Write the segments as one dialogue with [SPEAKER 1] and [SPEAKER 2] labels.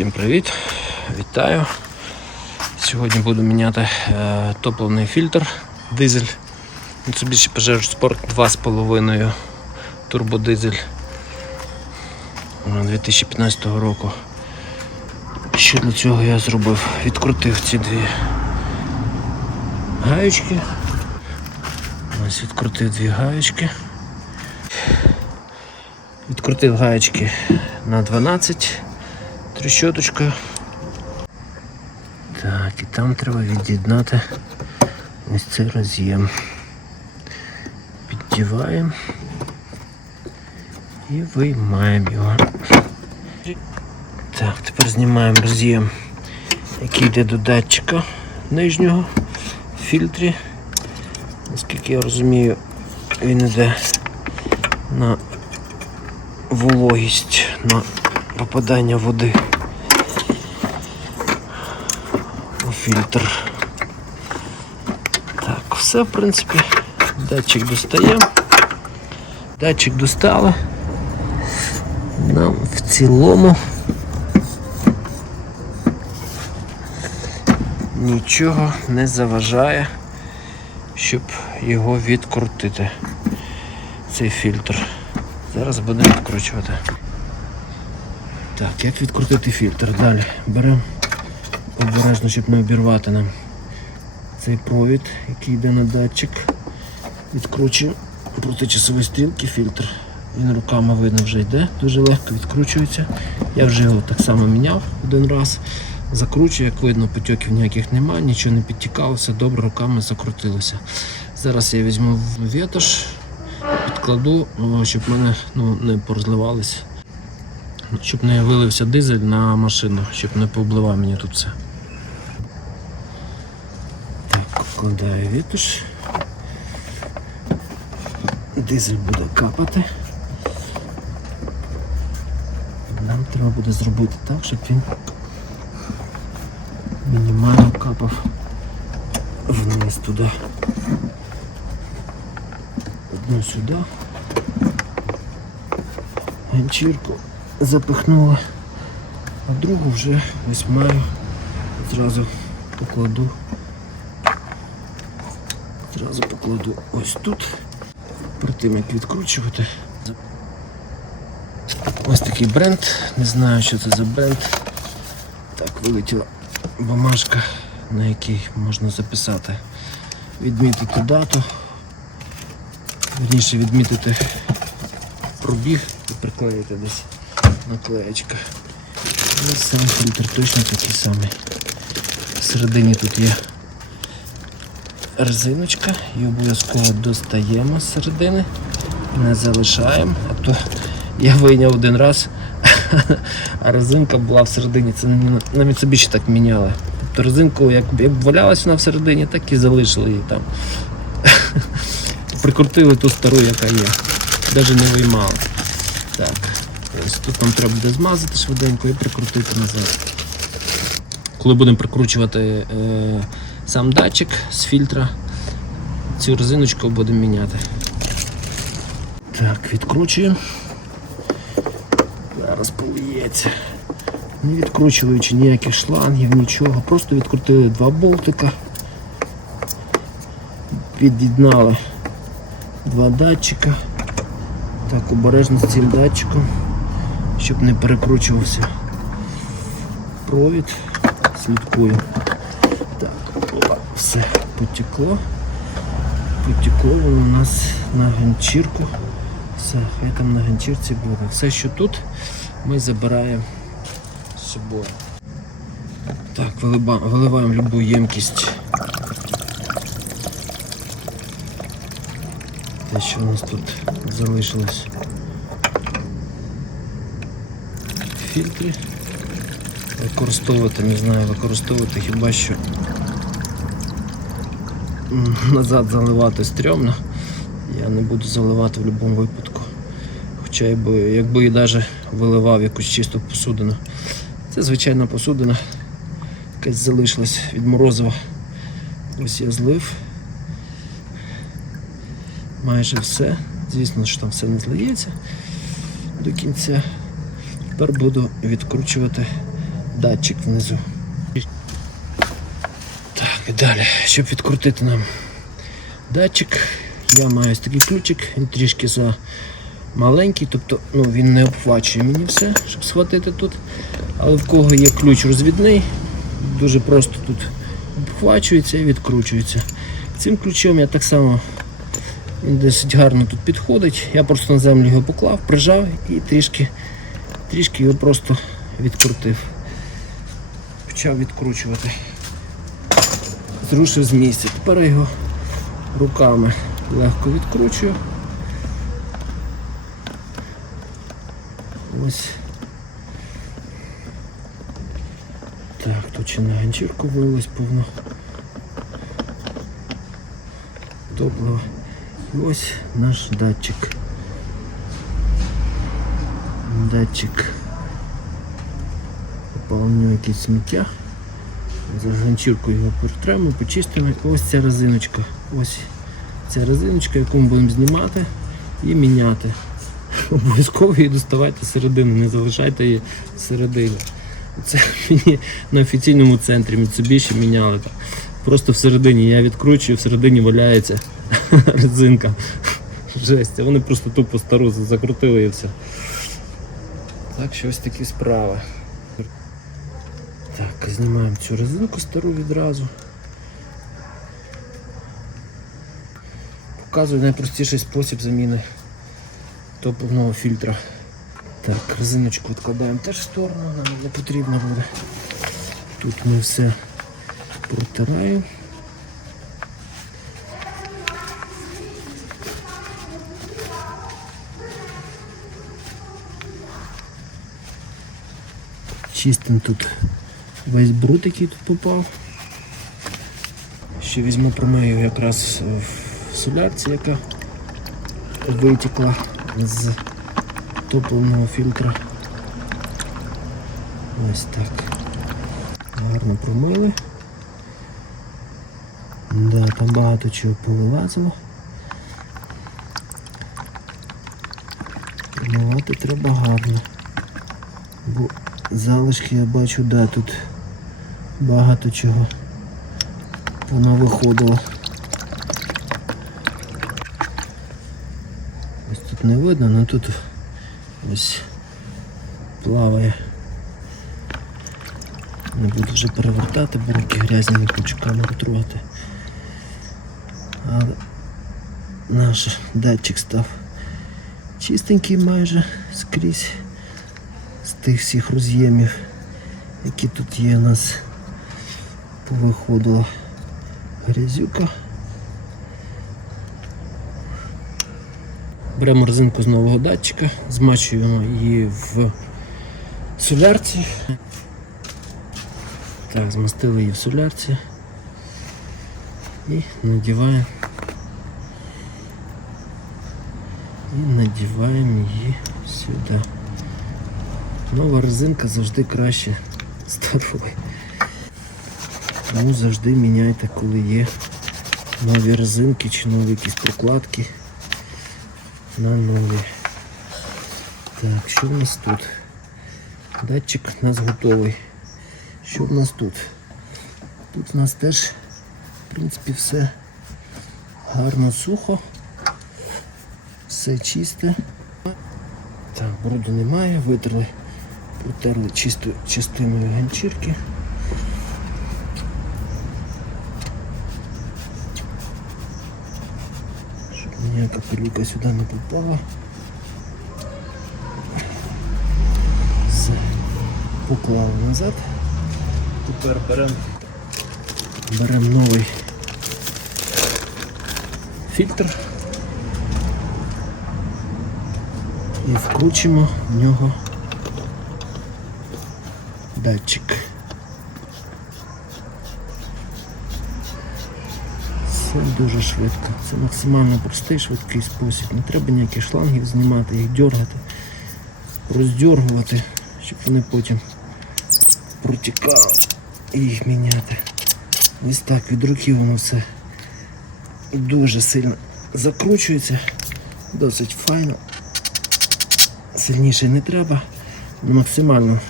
[SPEAKER 1] Всім привіт! Вітаю! Сьогодні буду міняти е, топливний фільтр дизель Mitsubishi Pajero Sport 2,5 турбодизель е, 2015 року. Що для цього я зробив? Відкрутив ці дві гаючки. Ось відкрутив дві гаючки. Відкрутив гаєчки на 12 трещоточкою. Так, і там треба від'єднати ось цей роз'єм. Піддіваємо і виймаємо його. Так, тепер знімаємо роз'єм, який йде до датчика нижнього в фільтрі. Наскільки я розумію, він йде на вологість на попадання води у фільтр. Так, все в принципі. Датчик достаємо. Датчик достали. Нам в цілому нічого не заважає, щоб його відкрутити. Цей фільтр. Зараз будемо відкручувати. Так, як відкрутити фільтр? Далі беремо обережно, щоб не обірвати нам цей провід, який йде на датчик. Відкручуємо проти часової стрілки фільтр. Він руками видно вже йде, дуже легко відкручується. Я вже його так само міняв один раз. Закручую, як видно, потьоків ніяких немає, нічого не підтікало, все добре, руками закрутилося. Зараз я візьму вітош, підкладу, щоб в мене ну, не порозливались, щоб не вилився дизель на машину, щоб не повбливав мені тут все. Так, вкладаю вітош. Дизель буде капати. Нам треба буде зробити так, щоб він мінімально капав вниз туди. Одну сюди. Ганчірку запихнули, а другу вже ось маю. Зразу покладу. Зразу покладу ось тут. Перед тим як відкручувати. Ось такий бренд. Не знаю, що це за бренд. Так, вилетіла бумажка, на якій можна записати, відмітити дату, вірніше відмітити пробіг і приклеїти десь наклеєчка. І сам фільтр точно такий самий. Всередині тут є резиночка і обов'язково достаємо з середини, не залишаємо, а то я вийняв один раз, а резинка була всередині. Це на Mitsubishi так міняли. Тобто резинку, як, як валялась вона всередині, так і залишили її там. Прикрутили ту стару, яка є. Навіть не виймали. Так, ось тут нам треба буде змазати швиденько і прикрутити назад. Коли будемо прикручувати е, сам датчик з фільтра, цю резиночку будемо міняти. Так, відкручуємо. Зараз поліється. Не відкручуючи ніяких шлангів, нічого. Просто відкрутили два болтика, під'єднали два датчика. Так, обережно з цим датчиком, щоб не перекручувався провід. Слідкую. Потекло. Потекло у нас на ганчірку. Все, хай там на ганчірці буде. Все, що тут, ми забираємо з собою. Так, виливаємо любу ємкість. Те, що у нас тут залишилось. В фільтрі. Використовувати, не знаю, використовувати хіба що назад заливати стрьомно. Я не буду заливати в будь-якому випадку. Хоча якби, і навіть виливав якусь чисту посудину. Це звичайна посудина, якась залишилась від морозива. Ось я злив. Майже все. Звісно, що там все не злиється до кінця. Тепер буду відкручувати датчик внизу. Далі, щоб відкрутити нам датчик, я маю ось такий ключик, він трішки за маленький, тобто ну, він не обхвачує мені все, щоб схватити тут. Але в кого є ключ розвідний, дуже просто тут обхвачується і відкручується. Цим ключом я так само він досить гарно тут підходить. Я просто на землю його поклав, прижав і трішки, трішки його просто відкрутив. Почав відкручувати. Зрушив з місця. Тепер його руками легко відкручую. Ось. Так, тут ще на ганчірку вилилось повно. Топливо. І ось наш датчик. Датчик. Нього якесь сміття. За ганчіркою його протремо, почистимо. Ось ця резиночка. Ось ця резиночка, яку ми будемо знімати і міняти. Обов'язково її доставайте середини, не залишайте її всередині. Це мені на офіційному центрі Mitsubishi міняли так. Просто всередині я відкручую, всередині валяється резинка. Жесть, вони просто тупо стару закрутили і все. Так, що ось такі справи. Так, знімаємо цю резинку стару відразу. Показую найпростіший спосіб заміни топливного фільтра. Так, резиночку відкладаємо теж в сторону, нам не потрібно буде. Тут ми все протираємо. Чистим тут весь бруд, який тут попав. Ще візьму промию якраз в солярці, яка витекла з топливного фільтра. Ось так. Гарно промили. Да, там багато чого повилазило. Промивати треба гарно. Бо залишки я бачу, да, тут багато чого воно виходило. Ось тут не видно, але тут ось плаває. Не буду вже перевертати, бо руки грязні не хочу камеру трогати. Але наш датчик став чистенький майже скрізь тих всіх роз'ємів, які тут є у нас повиходила грязюка. Беремо резинку з нового датчика, змачуємо її в солярці. Так, змастили її в солярці і надіваємо і надіваємо її сюди. Нова резинка завжди краще старої. Тому завжди міняйте, коли є нові резинки чи нові якісь прокладки на нові. Так, що в нас тут? Датчик у нас готовий. Що в нас тут? Тут у нас теж, в принципі, все гарно сухо, все чисте. Так, бруду немає, витерли, протерли чистою частиною ганчірки. Щоб ніяка пилюка сюди не попала. Все, поклали назад. Тепер беремо беремо новий фільтр і вкручимо в нього датчик. Все дуже швидко. Це максимально простий швидкий спосіб. Не треба ніяких шлангів знімати, їх дергати, роздергувати, щоб вони потім протікали і їх міняти. Ось так від руки воно все дуже сильно закручується, досить файно. Сильніше не треба, максимально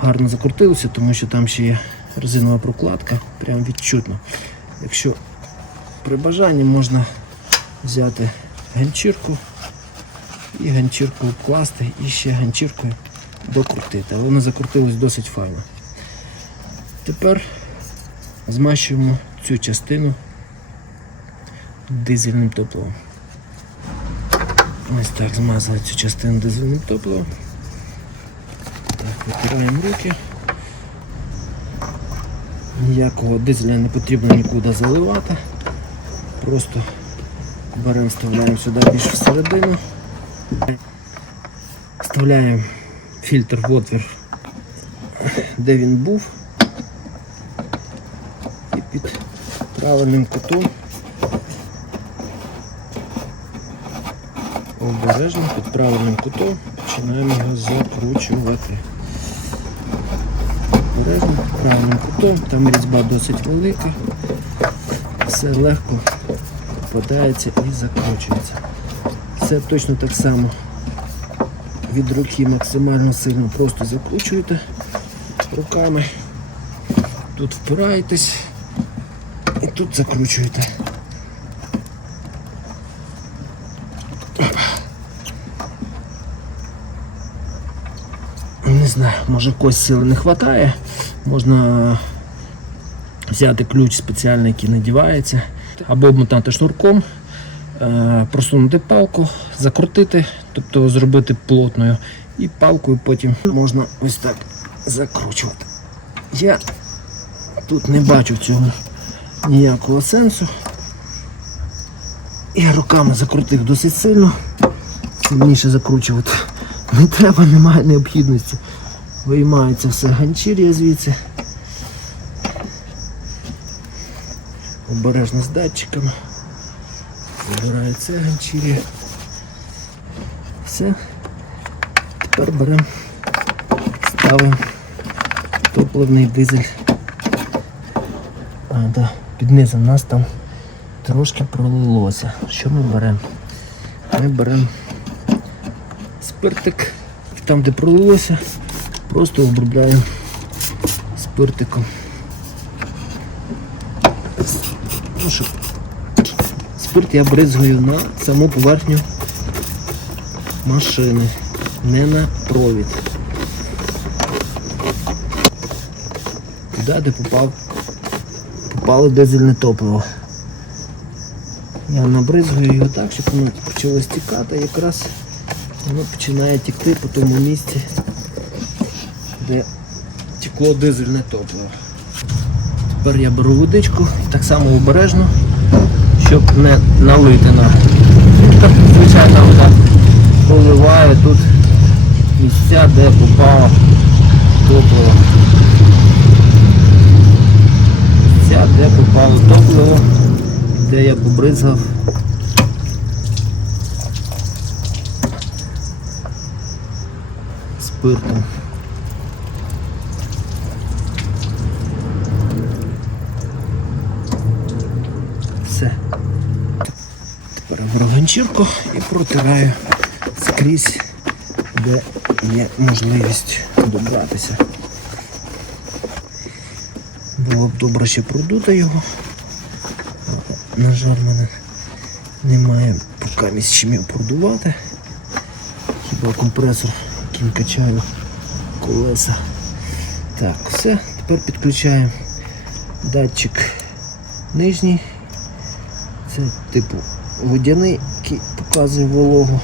[SPEAKER 1] гарно закрутилося, тому що там ще є резинова прокладка, прям відчутно. Якщо при бажанні можна взяти ганчірку і ганчірку обкласти і ще ганчіркою докрутити. Але воно закрутилось досить файно. Тепер змащуємо цю частину дизельним топливом. Ось так змазали цю частину дизельним топливом. Витираємо руки. Ніякого дизеля не потрібно нікуди заливати. Просто беремо, вставляємо сюди більш всередину. Вставляємо фільтр в отвір, де він був. І під правильним кутом обережно під правильним кутом починаємо його закручувати. Обережно правильним кутом, там різьба досить велика, все легко впадається і закручується. Все точно так само від руки максимально сильно просто закручуєте руками. Тут впираєтесь і тут закручуєте. Не знаю, може когось сили не вистачає. Можна взяти ключ спеціальний, який надівається, або обмотати шнурком, е, просунути палку, закрутити, тобто зробити плотною, і палкою потім можна ось так закручувати. Я тут не бачу в цьому ніякого сенсу. Я руками закрутив досить сильно, сильніше закручувати. Не треба, немає необхідності. Виймається все ганчір'я звідси. Обережно з датчиками. Вибирається ганчір'я. Все. Тепер беремо, ставимо топливний дизель. А, да, під низом нас там трошки пролилося. Що ми беремо? Ми беремо спиртик. Там, де пролилося, просто обробляємо спиртиком. Ну, щоб спирт я бризгаю на саму поверхню машини, не на провід. Туди, де попав, попало дизельне топливо. Я набризгаю його так, щоб воно почало стікати, якраз воно починає тікти по тому місці, де текло дизельне топливо. Тепер я беру водичку і так само обережно, щоб не налити на фільтр. Звичайна вода поливає тут місця, де попало топливо. Місця, де попало топливо, де я побризгав спиртом. Все. Тепер беру ганчірку і протираю скрізь, де є можливість добратися. Було б добре ще продути його. На жаль, в мене немає поки місць чим продувати. Хіба компресор, яким качаю колеса. Так, все. Тепер підключаємо датчик нижній. Це типу водяний, показує вологу.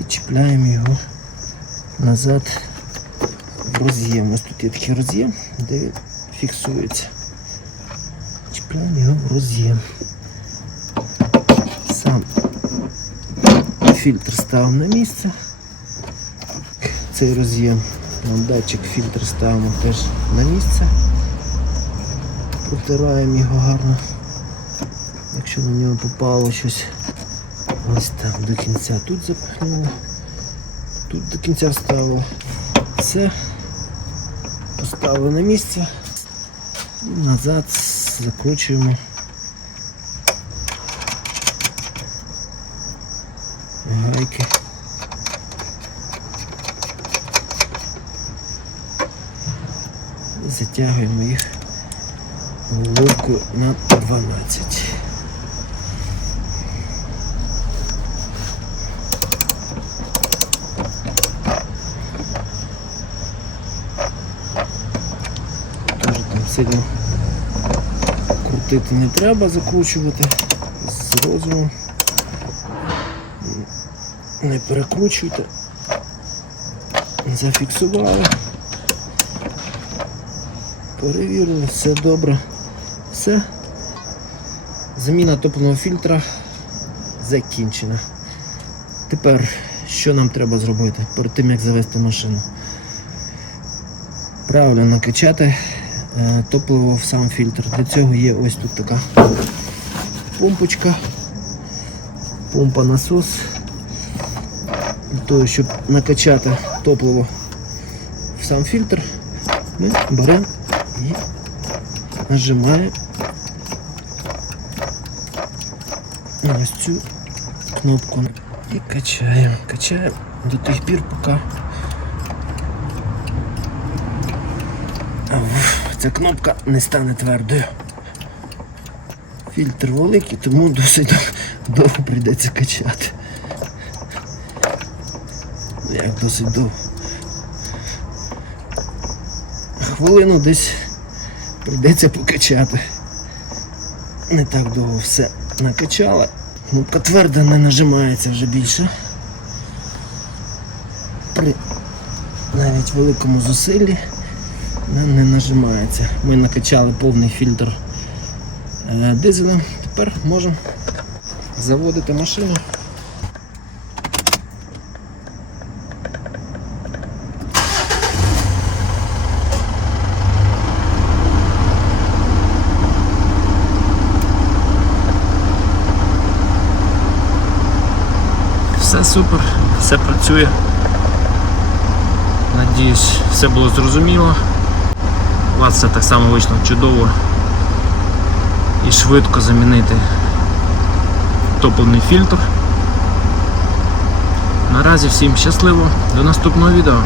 [SPEAKER 1] І чіпляємо його назад в роз'єм. Ось тут є такий роз'єм, де він фіксується. Чіпляємо його в роз'єм. Сам фільтр ставимо на місце. Цей роз'єм, датчик фільтр ставимо теж на місце протираємо його гарно, якщо на нього попало щось. Ось так до кінця тут запихнуло, тут до кінця стало. Це поставили на місце і назад закручуємо. Гайки. Затягуємо їх на 12. Теж там сильно крутити не треба, закручувати з розумом. Не перекручуйте. Зафіксували. Перевірили, все добре. Все. Заміна топливного фільтра закінчена. Тепер що нам треба зробити перед тим як завести машину? Правильно накачати е, топливо в сам фільтр. Для цього є ось тут така помпочка, помпа насос. Для того, щоб накачати топливо в сам фільтр, ми беремо і нажимаємо на ось цю кнопку і качаємо. Качаємо до тих пір, поки ця кнопка не стане твердою. Фільтр великий, тому досить довго прийдеться качати. Ну, Як досить довго. Хвилину десь прийдеться покачати. Не так довго все накачала. Кнопка тверда не нажимається вже більше. При навіть великому зусиллі не нажимається. Ми накачали повний фільтр е, дизелем. Тепер можемо заводити машину. Все супер, все працює. Надіюсь, все було зрозуміло. У вас все так само вийшло чудово і швидко замінити топливний фільтр. Наразі всім щасливо, до наступного відео.